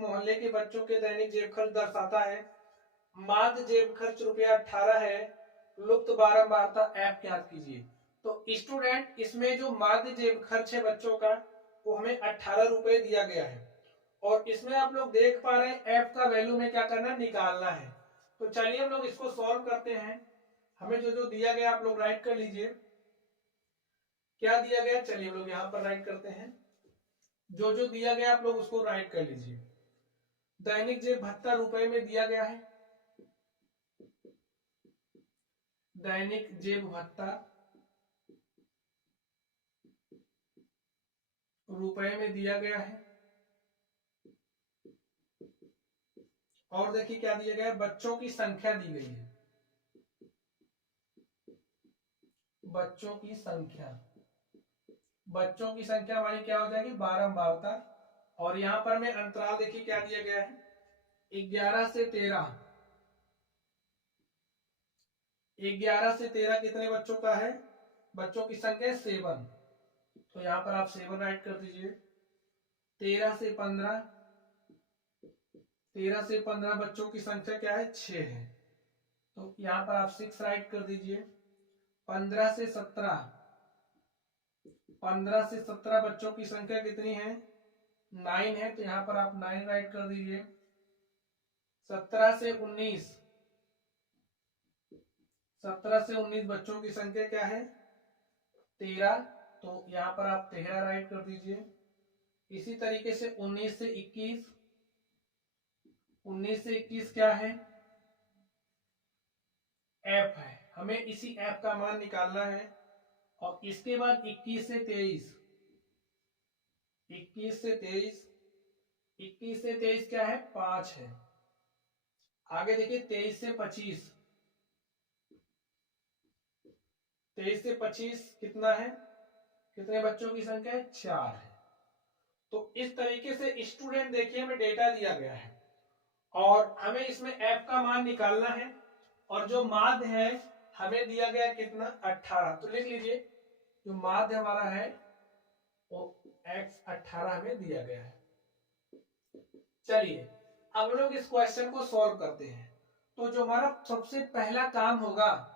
मोहल्ले के बच्चों के दैनिक जेब खर्च दर्शाता है। माध्य जेब खर्च रुपया 18 है। लुप्त बारंबारता ऐप याद कीजिए। तो स्टूडेंट इसमें जो माध्य जेब खर्च है बच्चों का वो हमें 18 रुपए दिया गया है और इसमें आप लोग देख पा रहे हैं ऐप का वैल्यू में क्या करना निकालना है। तो चलिए हम लोग इसको सॉल्व करते हैं। हमें जो जो दिया गया आप लोग राइट कर लीजिए। क्या दिया गया चलिए हम लोग यहाँ पर राइट करते हैं। जो जो दिया गया आप लोग उसको राइट कर लीजिए। दैनिक जेब भत्ता रुपए में दिया गया है। दैनिक जेब भत्ता रुपए में दिया गया है और देखिए क्या दिया गया है बच्चों की संख्या दी गई है। बच्चों की संख्या हमारी क्या हो जाएगी बारंबारता। और यहां पर में अंतराल देखिए क्या दिया गया है 11 से 13। 11 से 13 कितने बच्चों का है बच्चों की संख्या 7। तो यहां पर आप 7 राइट कर दीजिए। 13 से 15 बच्चों की संख्या क्या है 6 है। तो यहां पर आप 6 राइट कर दीजिए। 15 से 17 बच्चों की संख्या कितनी है 9 है। तो यहां पर आप 9 राइट कर दीजिए। 17 से 19 बच्चों की संख्या क्या है 13। तो यहां पर आप 13 राइट कर दीजिए। इसी तरीके से 19 से 21 क्या है एफ है। हमें इसी एफ का मान निकालना है। और इसके बाद 21 से 23 क्या है 5 है। आगे देखिए 23 से 25 कितना है कितने बच्चों की संख्या है 4 है। तो इस तरीके से स्टूडेंट देखिए हमें डेटा दिया गया है और हमें इसमें एफ का मान निकालना है और जो माध्य है हमें दिया गया कितना 18। तो लिख लीजिए जो माध्य हमारा है वो x 18 हमें दिया गया है। चलिए अब लोग इस क्वेश्चन को सॉल्व करते हैं। तो जो हमारा सबसे पहला काम होगा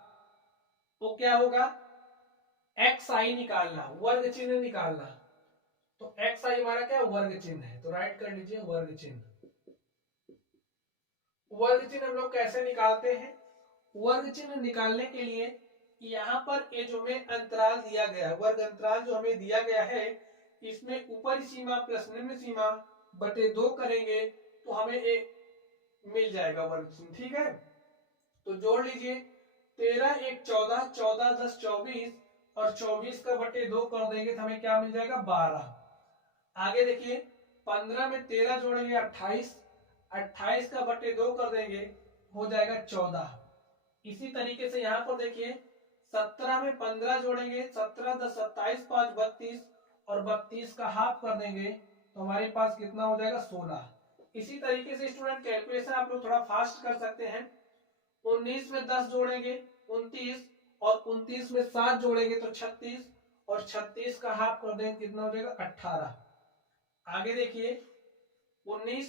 वो क्या होगा एक्स आई निकालना वर्ग चिन्ह निकालना। तो एक्स आई हमारा क्या वर्ग चिन्ह है। तो राइट कर लीजिए वर्ग चिन्ह। वर्ग चिन्ह हम लोग कैसे निकालते हैं वर्ग चिन्ह निकालने के लिए यहाँ पर ये जो हमें अंतराल दिया गया है वर्ग अंतराल जो हमें दिया गया है इसमें ऊपरी सीमा प्लस निम्न सीमा बटे 2 करेंगे तो हमें एक मिल जाएगा वर्ग चिन्ह। ठीक है तो जोड़ लीजिए 13 1 14 14 10 24 और 24 का बटे 2 कर देंगे तो हमें क्या मिल जाएगा 12। आगे देखिए 15 में 13 जोड़ेंगे 28 28 का बटे 2 कर देंगे हो जाएगा 14। इसी तरीके से यहां पर देखिए 17 में 15 जोड़ेंगे 17 10 27 5 32 और 32 का हाफ कर देंगे तो हमारे पास कितना हो जाएगा 16। इसी तरीके से स्टूडेंट कैलकुलेशन आप लोग थोड़ा फास्ट कर सकते हैं। 19 में 10 जोड़ेंगे 29 और 29 में 7 जोड़ेंगे तो 36 और 36 का हाफ कर देंगे कितना हो जाएगा 18। आगे देखिए 19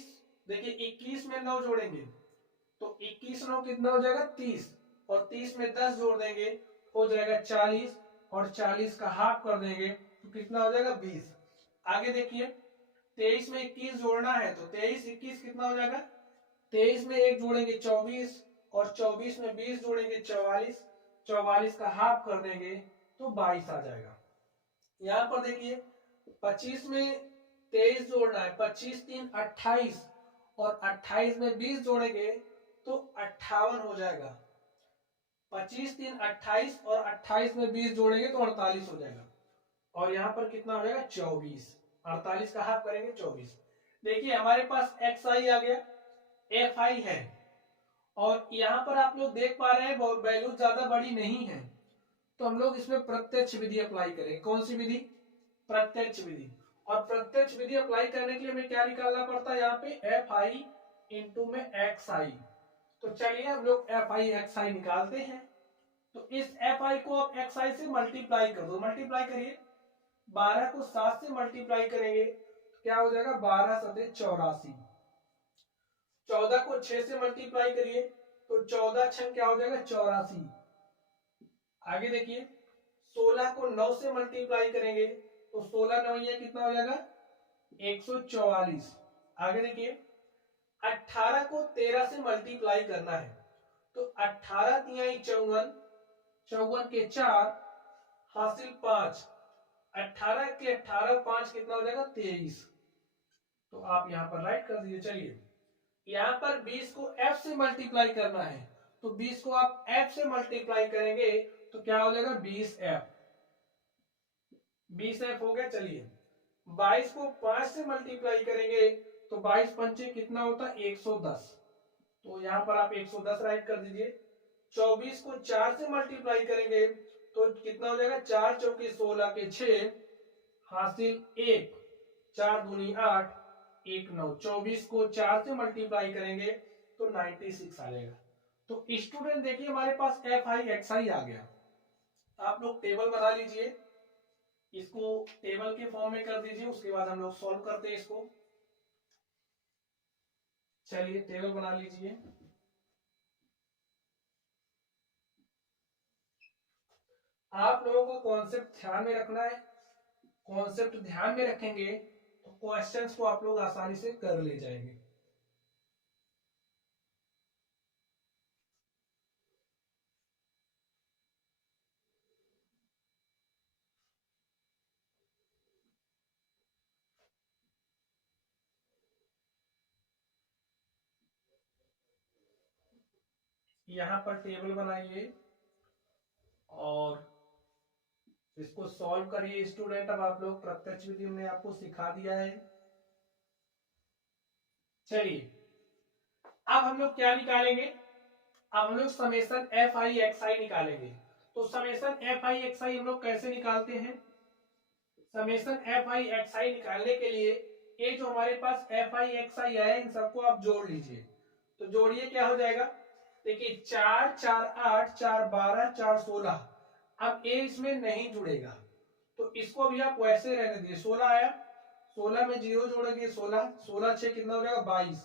देखिए 21 में 9 जोड़ेंगे तो 21 9 कितना हो जाएगा 30 और 30 में 10 जोड़ देंगे हो जाएगा 40 और 40 का हाफ कर देंगे तो कितना हो जाएगा 20। आगे देखिए 23 में 21 जोड़ना है तो 23 21 कितना हो जाएगा 23 में 1 जोड़ेंगे 24 और 24 में 20 जोड़ेंगे 44 44 का हाफ कर देंगे तो 22 आ जाएगा। यहाँ पर देखिए 25 में 23 जोड़ना है 25 3 28 और 28 में 20 जोड़ेंगे तो 58 हो जाएगा। 25 3 28 और 28 में 20 जोड़ेंगे तो 48 हो जाएगा। और यहाँ पर कितना हो जाएगा 24 48 का हाफ करेंगे 24। देखिए हमारे पास एक्स आई आ गया एफ आई है और यहाँ पर आप लोग देख पा रहे हैं वैल्यू ज्यादा बड़ी नहीं है तो हम लोग इसमें प्रत्यक्ष विधि अप्लाई करें। कौन सी विधि प्रत्यक्ष विधि। और प्रत्यक्ष विधि अप्लाई करने के लिए हमें क्या निकालना पड़ता है यहाँ पे एफ आई इंटू में एक्स आई। तो चलिए हम लोग एफ आई एक्स आई निकालते हैं। तो इस एफ आई को आप एक्स आई से मल्टीप्लाई कर दो। मल्टीप्लाई करिए 12 को 7 से मल्टीप्लाई करेंगे तो क्या हो जाएगा 12 7 84 14 को 6 से मल्टीप्लाई करिए तो 14 छंग क्या हो जाएगा 84। आगे देखिए 16 को 9 से मल्टीप्लाई करेंगे तो 16 9 कितना हो जाएगा 144। आगे देखिए 18 को 13 से मल्टीप्लाई करना है तो 18 तिहाई 54, 54 के 4 हासिल 5, 18 के 18 5 कितना हो जाएगा 23। तो आप यहां पर राइट कर दीजिए। चलिए यहां पर 20 को f से मल्टीप्लाई करना है तो 20 को आप f से मल्टीप्लाई करेंगे तो क्या हो जाएगा 20f, 20f हो गया। चलिए 22 को 5 से मल्टीप्लाई करेंगे तो 22 पंचे कितना होता है 110, तो यहां पर आप 110 राइट कर दीजिए। 24 को 4 से मल्टीप्लाई करेंगे तो कितना हो जाएगा 4 चौके 16 के 6 हासिल 1, 4 दूनी 8 1 9। 24 को 4 से मल्टीप्लाई करेंगे तो 96 आ जाएगा। तो स्टूडेंट देखिए हमारे पास एफ आई एक्स आई आ गया। आप लोग टेबल बना लीजिए, इसको टेबल के फॉर्म में कर दीजिए, उसके बाद हम लोग सॉल्व करते हैं इसको। चलिए टेबल बना लीजिए। आप लोगों को कॉन्सेप्ट ध्यान में रखना है, कॉन्सेप्ट ध्यान में रखेंगे तो क्वेश्चंस को आप लोग आसानी से कर ले जाएंगे। यहां पर टेबल बनाइए और इसको सॉल्व करिए स्टूडेंट। अब आप लोग प्रत्यक्ष विधि हमने आपको सिखा दिया है। चलिए अब हम लोग क्या निकालेंगे, अब हम लोग समेशन एफ आई एक्स आई निकालेंगे। तो समेशन एफ आई एक्स आई हम लोग कैसे निकालते हैं, समेशन एफ आई एक्स आई निकालने के लिए ये जो हमारे पास एफ आई एक्स आई है इन सबको आप जोड़ लीजिए। तो जोड़िए क्या हो जाएगा, देखिए 4 4 8 4 12 4 16। अब ए इसमें नहीं जुड़ेगा तो इसको भी आप वैसे रहने दीजिए। 16 आया, 16 में 0 जोड़ेंगे 16, 16 6 कितना हो जाएगा 22,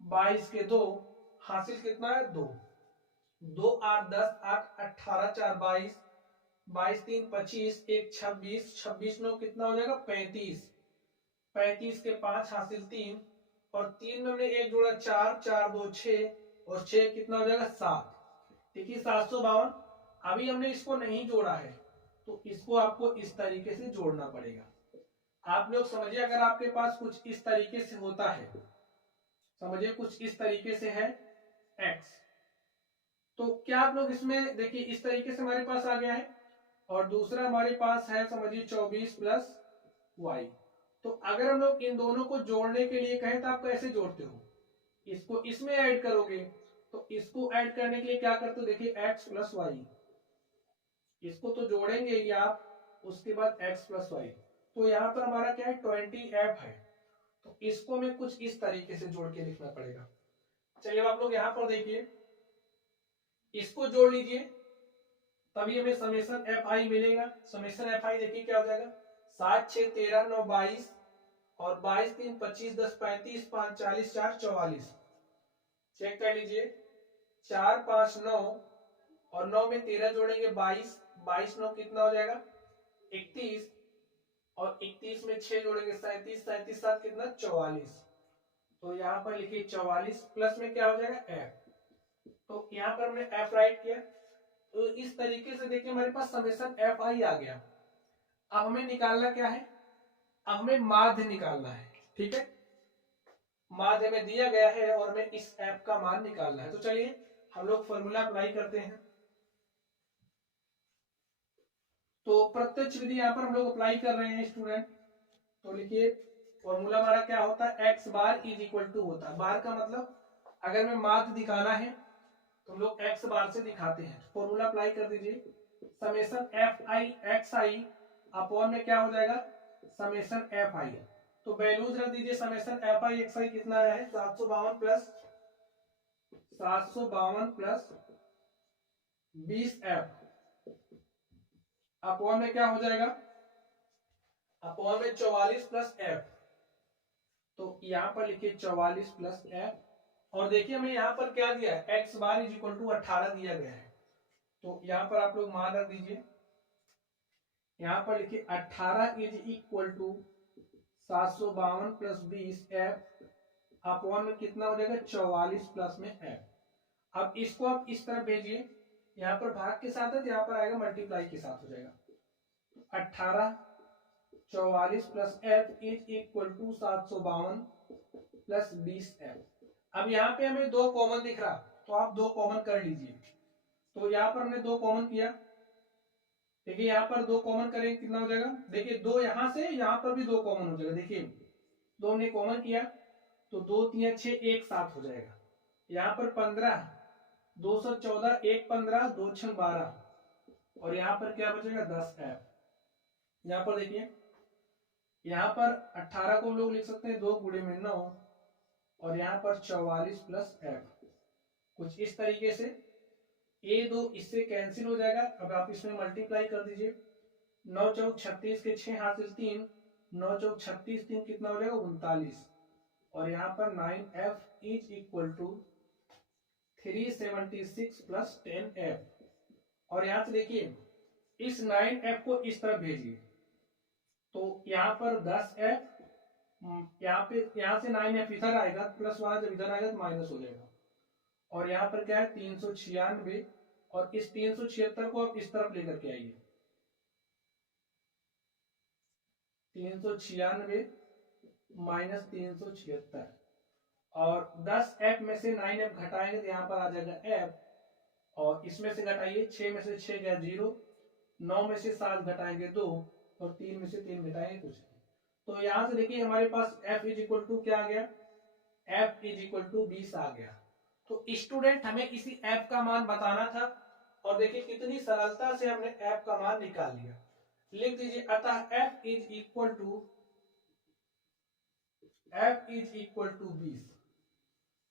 22 के 2 हासिल कितना है 2, 2 8 10 8 18 4 22, 22 3 25 1 26, 26 9 कितना हो जाएगा 35, 35 के 5 हासिल 3 और 3 में हमने एक जोड़ा 4, 4 2 6 और 6 कितना हो जाएगा 7। देखिए 752। अभी हमने इसको नहीं जोड़ा है तो इसको आपको इस तरीके से जोड़ना पड़ेगा। आप लोग समझिए अगर आपके पास कुछ इस तरीके से होता है, समझिए कुछ इस तरीके से है x, तो क्या आप लोग इसमें देखिए इस तरीके से हमारे पास आ गया है और दूसरा हमारे पास है समझिए 24 प्लस वाई। तो अगर हम लोग इन दोनों को जोड़ने के लिए कहें तो आप कैसे जोड़ते हो, इसको इसमें ऐड करोगे तो इसको ऐड करने के लिए क्या करते हो, देखिए x प्लस वाई, इसको तो जोड़ेंगे ही आप, उसके बाद x प्लस वाई। तो यहाँ पर हमारा क्या है 20f है तो इसको हमें कुछ इस तरीके से जोड़ के लिखना पड़ेगा। चलिए आप लोग यहाँ पर देखिए इसको जोड़ लीजिए तभी हमें समेशन एफ आई मिलेगा। समेशन एफ आई देखिए क्या हो जाएगा 7 6 13 9 22 और 22 3 25 10 35 5 40 4 44। चेक कर लीजिए 4 5 9 और 9 में 13 जोड़ेंगे 22, 22 9 कितना हो जाएगा 31 और 31 में 6 जोड़ेंगे 37, 37 7 कितना 44। तो यहाँ पर लिखिए 44 प्लस में क्या हो जाएगा एफ, तो यहाँ पर हमने एफ राइट किया। तो इस तरीके से देखिए हमारे पास समेशन एफ आई आ गया। अब हमें निकालना क्या है, अब हमें माध्य निकालना है। ठीक है, माध्य में दिया गया है और हमें इस एफ का मान निकालना है। तो चलिए हम लोग फॉर्मूला अप्लाई करते हैं। तो प्रत्यक्ष विधि यहाँ पर हम लोग अप्लाई कर रहे हैं स्टूडेंट। तो लिखिए फॉर्मूला हमारा क्या होता है x bar is equal to होता है, बार का मतलब अगर हमें माध्य दिखाना है तो हम लोग एक्स बार से दिखाते हैं। फॉर्मूला अप्लाई कर दीजिए summation F I x I upon में क्या हो जाएगा समेशन एफ आई। तो वैल्यूज रख दीजिए, समेशन एफ आई एक्स आई कितना आया है 752 प्लस 20f अपॉन में क्या हो जाएगा, अपॉन में 44 प्लस एफ। तो यहां पर लिखिए 44 प्लस एफ और देखिए हमें यहाँ पर क्या दिया है, x bar is equal to 18 दिया गया है। तो यहाँ पर आप लोग मान रख दीजिए, यहाँ पर लिखिए 18 is equal to 752 plus 20 f upon में कितना हो जाएगा 44 प्लस में एफ। अब इसको आप इस तरह भेजिए, यहाँ पर भाग के साथ है तो यहाँ पर आएगा मल्टीप्लाई के साथ हो जाएगा। 18 44 plus f is equal to 752 plus 20 f. अब यहाँ पे हमें 2 कॉमन दिख रहा, तो आप 2 कॉमन कर लीजिए। तो यहाँ पर हमने 2 कॉमन किया, देखिए यहाँ पर 2 कॉमन करें कितना हो जाएगा, देखिए 2 यहाँ से यहाँ पर भी 2 कॉमन हो जाएगा। देखिए 2 हमने कॉमन किया तो 2 3 6 1 7 हो जाएगा। यहाँ पर 15 214 1 15 2 6 12 और यहाँ पर क्या बचेगा 10 एफ। यहाँ पर देखिए यहाँ पर 18 को हम लोग लिख सकते हैं 2 गुणे में 9 और यहाँ पर 44 प्लस एफ। कुछ इस तरीके से ए 2 इससे कैंसिल हो जाएगा। अब आप इसमें मल्टीप्लाई कर दीजिए, 9 चौक 36 के 6 हासिल 3, 9 चौक 36 3 कितना हो जाएगा 39 और यहाँ पर 9f is equal to 376 plus 10f। और यहाँ से देखिए इस 9f को इस तरफ भेजिए, तो यहाँ पर 10f, यहाँ से 9f इधर आएगा प्लस वाला जब इधर आएगा तो माइनस हो जाएगा। और यहाँ पर क्या है 396 और इस 376 को आप इस तरफ लेकर के आइए, 396 माइनस 376 और 10f में से 9f घटाएंगे तो यहाँ पर आ जाएगा f और इसमें से घटाइए 6 में से 6 गया 0, 9 में से 7 घटाएंगे 2 और 3 में से 3 घटाएंगे कुछ। तो यहाँ से देखिए हमारे पास f इज इक्वल टू क्या आ गया, f इज इक्वल टू 20 आ गया। तो स्टूडेंट हमें इसी f का मान बताना था और देखिए कितनी सरलता से हमने f का मान निकाल लिया। लिख दीजिए अतः f इज इक्वल टू 20।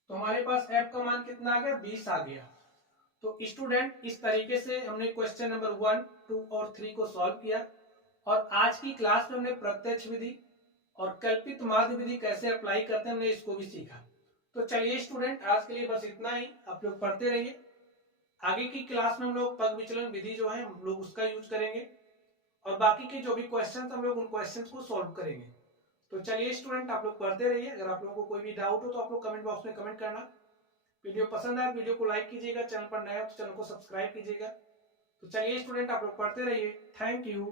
तो हमारे पास f का मान कितना आ गया 20 आ गया। तो स्टूडेंट इस तरीके से हमने क्वेश्चन नंबर 1, 2 और 3 को सॉल्व किया और आज की क्लास में हमने प्रत्यक्ष विधि और कल्पित माध्य विधि कैसे अप्लाई करते हैं हमने इसको भी सीखा। तो चलिए स्टूडेंट आज के लिए बस इतना ही, आप लोग पढ़ते रहिए। आगे की क्लास में हम लोग पग विचलन विधि जो है हम लोग उसका यूज करेंगे और बाकी के जो भी क्वेश्चन हम लोग उन क्वेश्चन को सॉल्व करेंगे। तो चलिए स्टूडेंट आप लोग पढ़ते रहिए। अगर आप लोगों को कोई भी डाउट हो तो आप लोग कमेंट बॉक्स में कमेंट करना। वीडियो पसंद आए वीडियो को लाइक कीजिएगा, चैनल पर नया हो तो चैनल को सब्सक्राइब कीजिएगा। तो चलिए स्टूडेंट आप लोग पढ़ते रहिए। Thank you.